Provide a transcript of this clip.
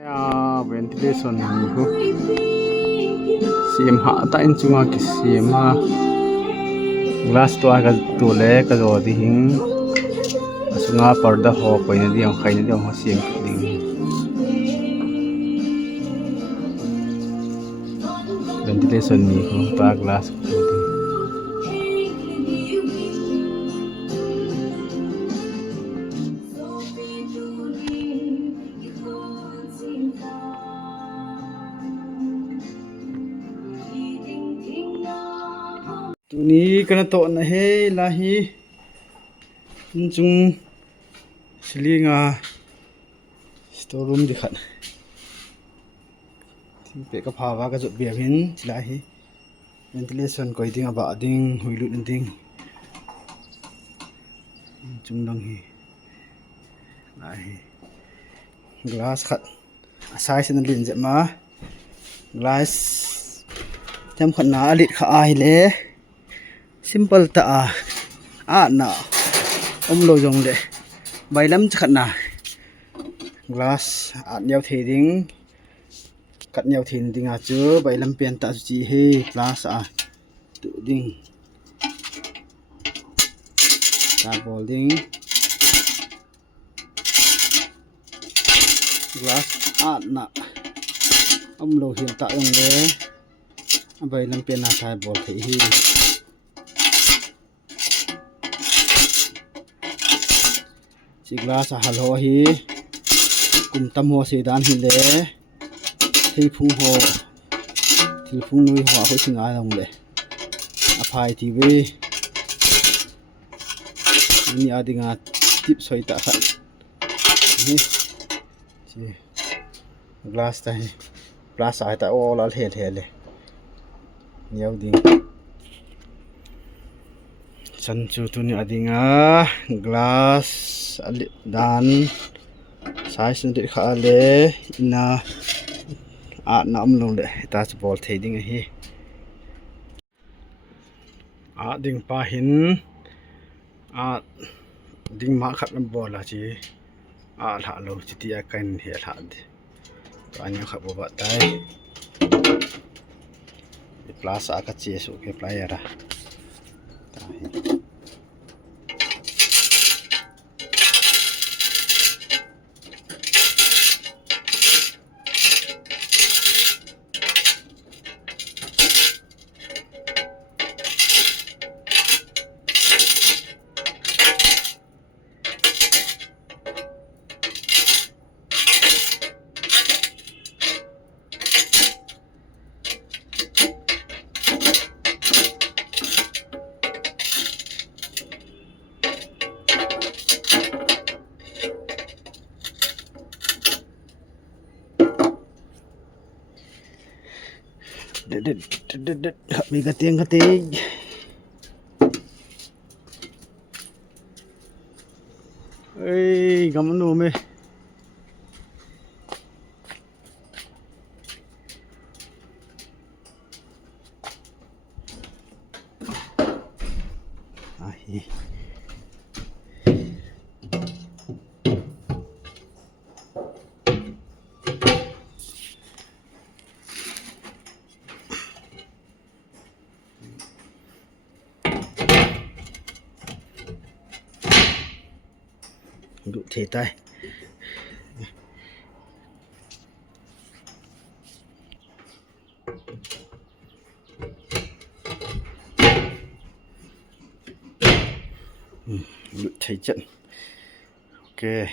ventilation ni ko sim ha ta in chunga ki sim ha glass to aga to le ka ro di hing asunga parda ho koina di ang khaina di ang sim ding ventilation ni ko ta glass ko di ni kana to na he lahi chung silinga storeroom dikhat pe ka phawa ka jo biahin lahi ventilation koi ding aba ding huilu ding chung dang hi lahi glass khat asai sin lin je ma glass tem khat na alit kha ai le simple ta na lo jong le bailam chakhat na glass nyau the ding kat nyau thin ding a chu bailam pen ta chi he glass tu ding ta bol ding glass na lo hin ta yong le bailam pen na thai bol the hi si glass halo hi kum tam ho se dan hi le thei phung ho thil phung nui ho ho singa long le a phai ti we ni adinga tip soi ta kha ni si glass ta hi glass ai ta all al he le niau ding chan chu tu ni adinga glass dan size ni kha le ina nam lo le ta bol thading hi ding pa hin ding ma khat bol la chi la lo chi ti a kan he la de pa ni kha bo ba tai plus a ka che su ke player ta hi bị cái tiếng ơi gắm nó mê đủ thể tay đủ thể trận ok